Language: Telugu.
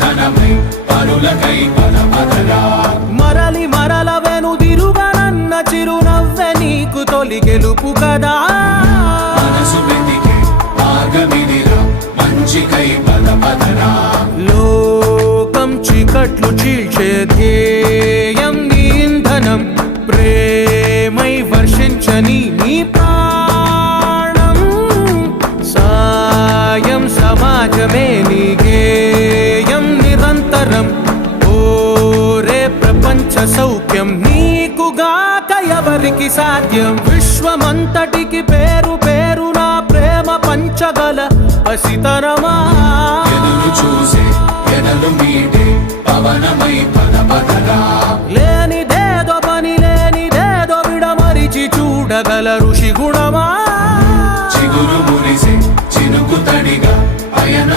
ధనమై పరులకై మరలి మరల వెనుదిరుగనన్న చిరునవ్వె నీకు తొలి గెలుపు కదా. మనసు వెతికే మార్గమిదిరా మంచికై పద పదరా లోకం చీకట్లు చీల్చే ధ్యేయం నీ ఇంధనం ప్రేమై వర్షించని నీ ప్రాణం. సాయం సమాజమే ప్రపంచ సౌఖ్యం నీకుగాక ఎవరికి సాధ్యం? విశ్వమంతటికి పేరు పేరు నా ప్రేమ పంచగల పసితరమా ఎదురు చూసే ఎదలు మీటే పవనమై పద పదరా లేనిదేదో పని లేనిదేదో విడమరిచి చూడగల ఋషి గుణమా? చిగురు